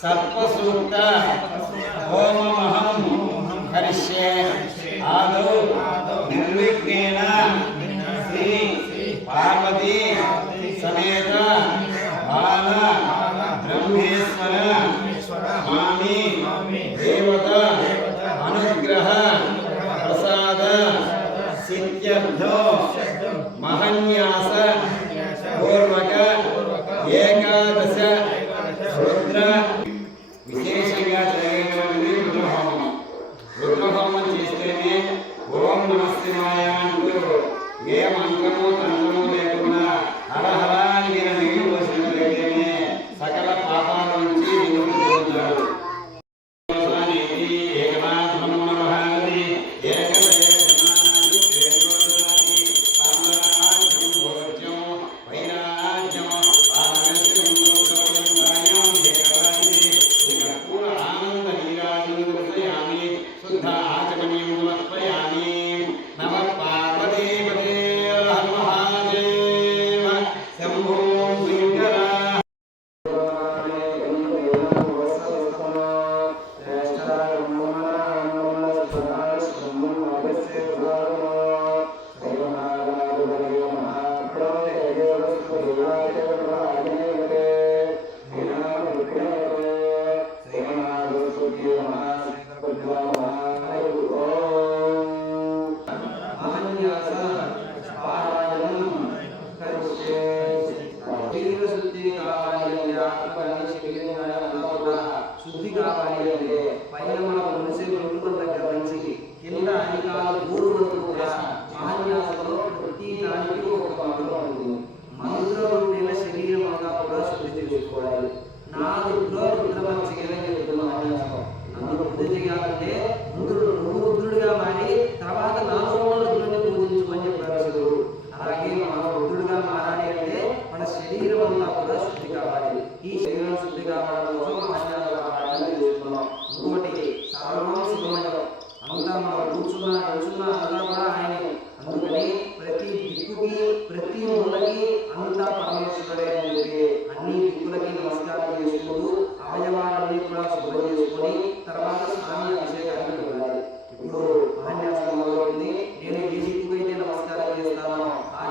సర్వసూక్త హోమమహం కరిష్యే ఆదౌ నిర్విఘ్నేన శ్రీ పార్వతీ సమేత బాల బ్రహ్మేశ్వర స్వామి దేవత అనుగ్రహ ప్రసాద సిద్ధ్యర్థో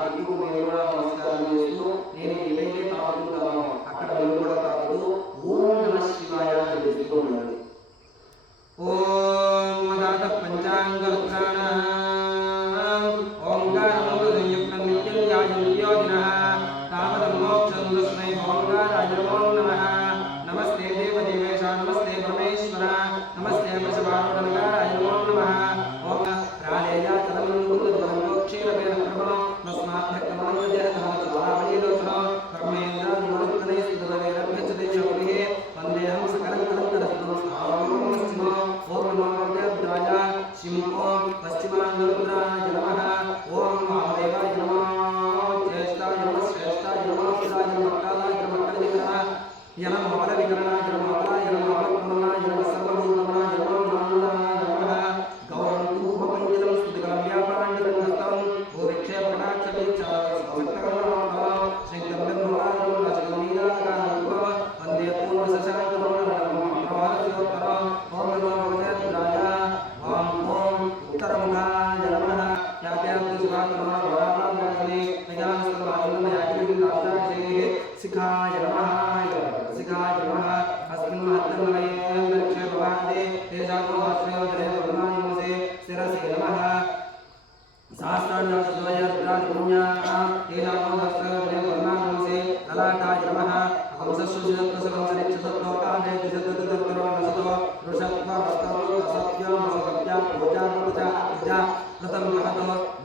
al número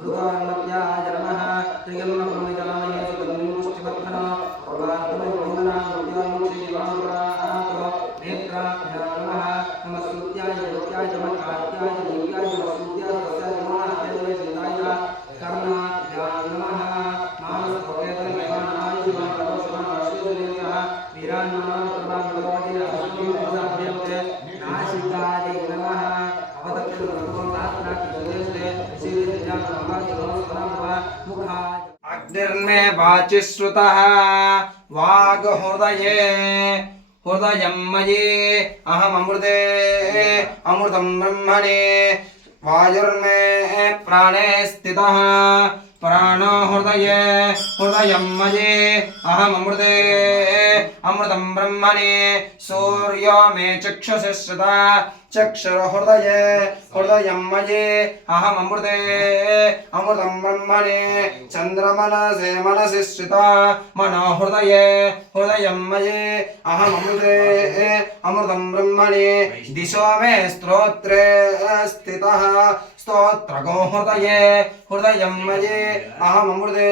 భృగాన్మధ్యాయ నమ. త్రిగన్నపరమిజామయ సుగంధిముష్టివర్ధన अग्निर्मे वाचि श्रुतः वाग्हृदये। हृदयं मयि अहममृते। अमृतं ब्रह्मणे। वायुर्मे प्राणे स्थितः। प्राणो हृदये। हृदयं मयि अहममृते। अमृतं ब्रह्मणे। सूर्यो मे चक्षुषि చక్షర హృదయ హృదయమ్మయే అహం అమృతే అమృతం బ్రహ్మణే చంద్రమనసే మనసి శ్రిత మనో హృదయే మయే అహం అమృతే అమృతం బ్రహ్మణే దిశో మే స్తోత్రే స్థిత స్తోత్రగో హృదయ హృదయం మయే అహమృతే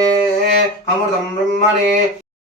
అమృతం బ్రహ్మణే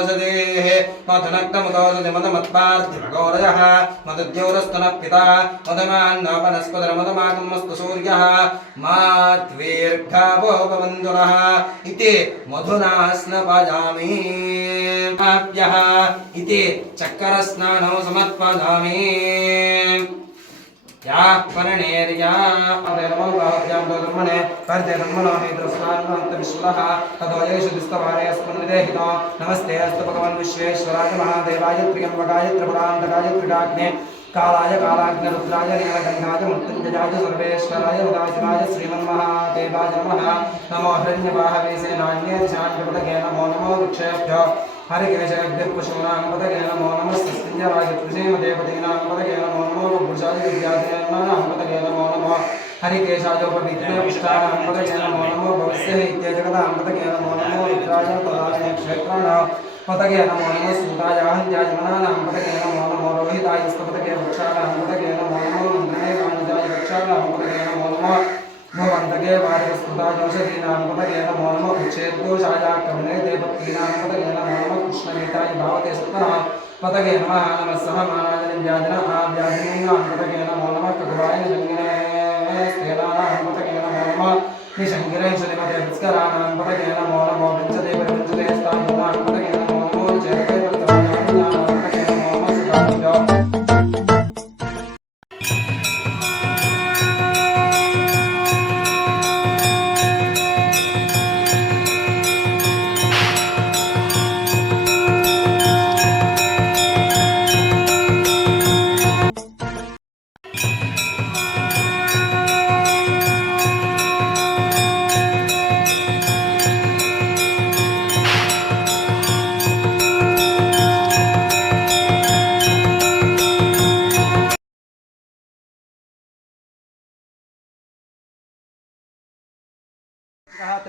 सन्वोषदेः मधुनक्तमुदोषधि मदमत्पार्थिवगौरयः मदद्योरस्तनः पिता मदमान्नापनस्पदरमदमागमस्तु सूर्यः मा द्वीर्घावो भवन्तुनः इति मधुना स्नपयामि आप्यः इति चक्करस्नानौ समर्पयामि യാർപ്പനേര്യാർമ്മണേ നമസ്തേ അസ്തു ഭഗവൻ വിശ്വേശ്വരായ മഹാദേവായ പ്രിയംബകായ ത്രിപുരാന്തകായ ത്രിടാഗ്നേ കാലായ കാലാഗ്നരുദ്രായ നീലഗംഗായ മൃത്യുഞ്ജയായ സർവേശ്വരായ ഉദാസിനായ ശ്രീമന്മഹാദേവായ നമ നമോ ഹൃന്യവാഹവേസേനാന്യേ ദിശാന്യപടകേ നമോ നമോ വൃക്ഷേഭ്യോ कालाग्निरुद्राय नीलकण्ठाय मृत्युञ्जयाय सर्वेश्वराय उदाशिवाय श्रीमन्महादेवाय नमः नमो हिरण्यवाहवे सेनान्ये दिशान्यपदगे नमो नमो वृक्षेभ्यो हरिकेशेभ्यः पशूनां पदगे नमो नमः सस्तिञ्जराय त्रिसेमदेवतीनां पदगे नमो नमो भूषाय विद्याधीनां पदगे नमो नमः हरिकेशायोपविद्यपुष्टानां पदगे नमो नमो भवस्य इत्यजगदां पदगे नमो नमो रुद्राय तदाय क्षेत्राणां पदगे नमो नमः सूताय वारवस्तुतायोषधीनां पदगे नमो नमः कुक्षेद्दोषाय कमले देवकीनां पदगे नमो नमः कृष्णगीताय भावते सत्तनः पदगे नमः नमः सह मानाय व्याजन आव्याजनीनां पदगे नमो नमः कगवाय जङ्गिने स्तेनानां पदगे नमो नमः निशङ्गिरे श्रीमते पुष्कराणां पदगे नमो नमो विंशते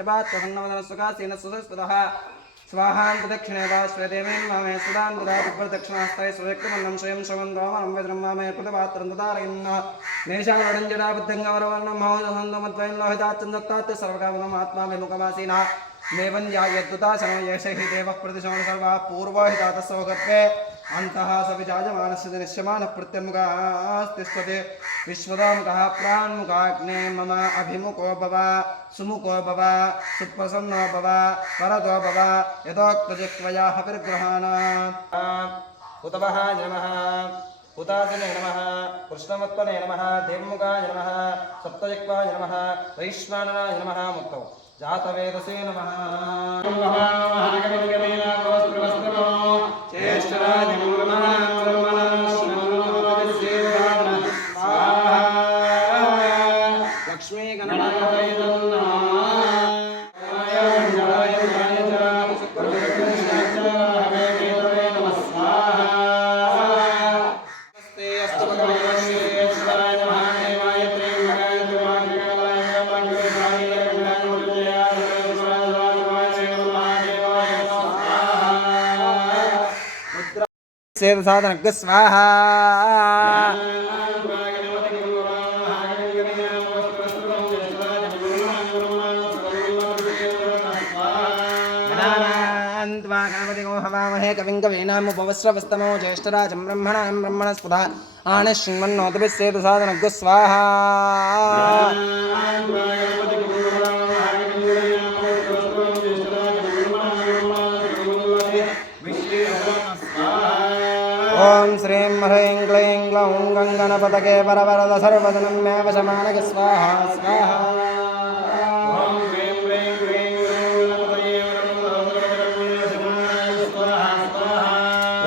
త్రిపాత్వన్నవదన సుఖాసీన సుసస్పద స్వాహాం ప్రదక్షిణే వా స్వయం శవం రోమనం విద్రమామే కృతపాత్రం దుదారయన్న నేషామడంజడాబద్ధంగా వరవర్ణం మహోదహందమద్వయం దత్తాత్ సర్వకామనం ఆత్మా విముఖమాసీన నేవం యాయద్దుతాశనం పూర్వహితాత సౌగత్వే अन्तः स विजायमानस्य दृश्यमानः प्रत्यमुखास्तिष्ठते विश्वदामुखः प्राण्मुखाग्ने मम अभिमुखो भव, सुमुखो भव, सुप्रसन्नो भव वरदो भव, यथोक्तजिह्वया हविर्ग्रहाण उतवः नमः हुताजने नमः, कृष्णमत्पने नमः, देवमुखाय नमः, सप्तजिह्वाय नमः, वैश्वानराय नमः, मुक्तौ। जातवेदसे नमः लक्ष्मी సేద సాధనకు స్వాహ हवामहे कविं कवीनामुपवस्रवस्तमो ज्येष्ठराजं ब्रह्मणां ब्रह्मणस्पदा आनः शृण्वन्नोतभिः सेतुसाधनगुस्वाहा गङ्गणपतके परवरद सर्वजनं मे वशमानक स्वाहा स्वाहा।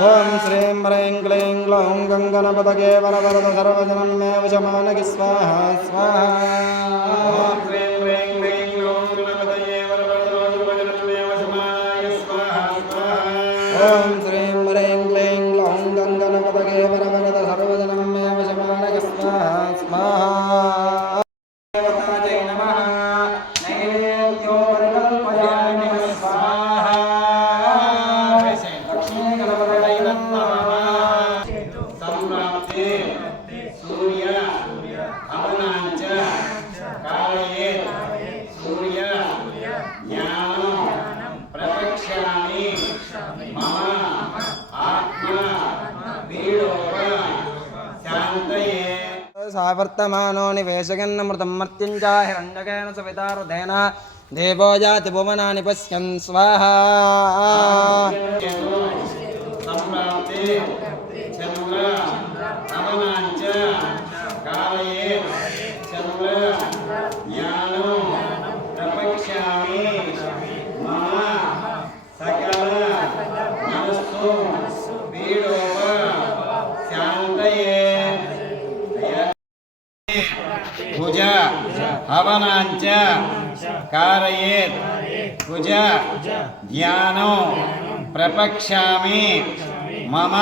ॐ श्रीं ह्रीं क्लीं ग्लौं गङ्गणपतके परवरद सर्वजनं मे वशमानक स्वाहा स्वाहा। ॐ श्रीं ह्रीं ఆవర్తమానో నివేశగన్నమృతం మర్త్యంజా హిరణ్యకేన సవితారుధేన దేవో జాతి భువనాని పశ్యన్ స్వాహ చంద్ర హవనాంచ కారయేత్ కుజ ధ్యానం ప్రపక్షామి మమ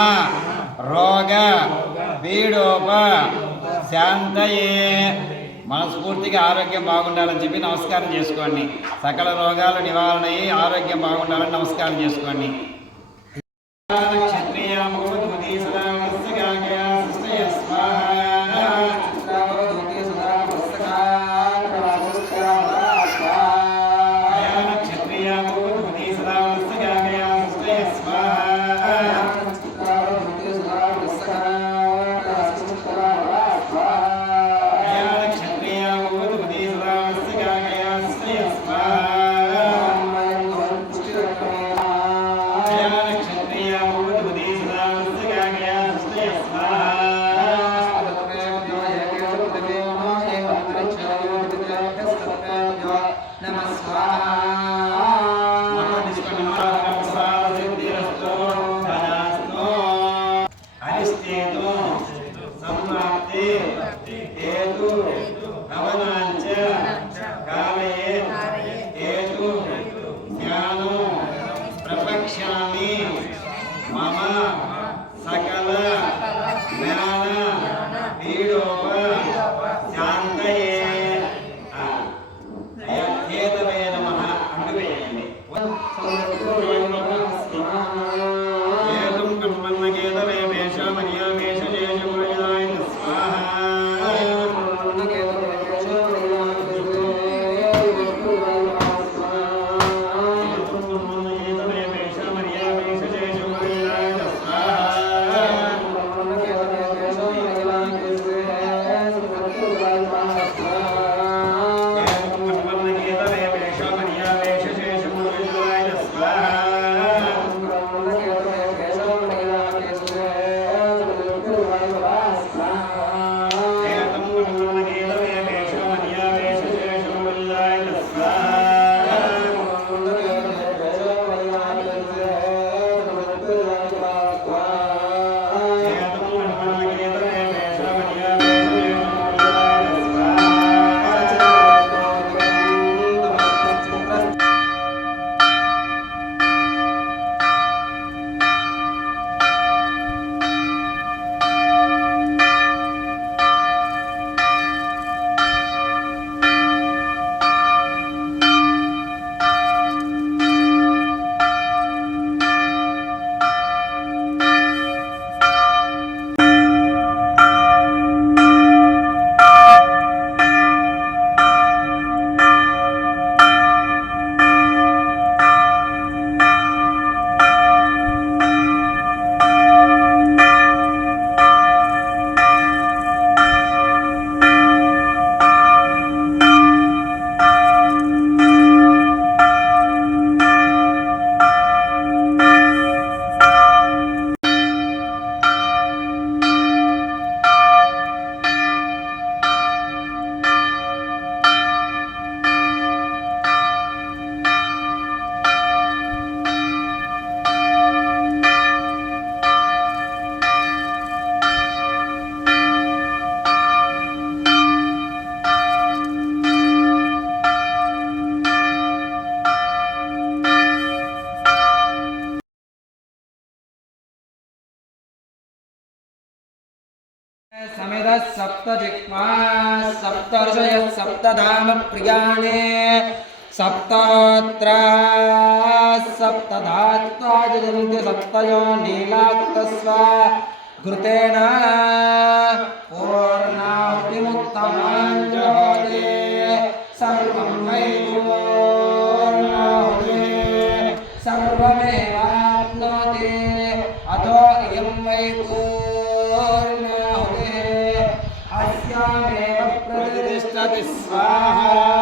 రోగ పీడోప శాంతయే మనస్ఫూర్తిగా ఆరోగ్యం బాగుండాలని చెప్పి నమస్కారం చేసుకోండి. సకల రోగాలు నివారణ అయ్యి ఆరోగ్యం బాగుండాలని నమస్కారం చేసుకోండి. లేదు सप्तयो नीलाक्तस्व घृतेन पूर्णाहुतिमुत्तमाञ्जहोते सर्वं वै पूर्णाहुते सर्वमेवाप्नोति अतो इयं वै पूर्णाहुतिः अस्यामेव प्रतिष्ठति स्वाहा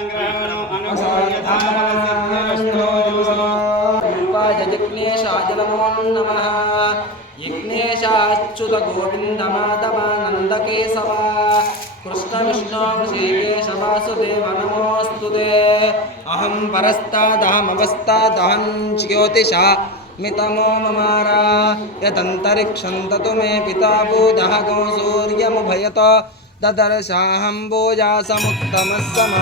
అనుభూయధామనసిద్ధిరస్తు యజ్ఞేశాయ నమో నమ యజ్ఞేశాచ్యుత గోవింద మాధవ నందకేశవ కృష్ణ విష్ణు శ్రీకేశవ సుదేవ నమోస్తు అహం పరస్తాదహమవస్తాదహం జ్యోతిషా మితమో మమారా యదంతరిక్షం తతు మే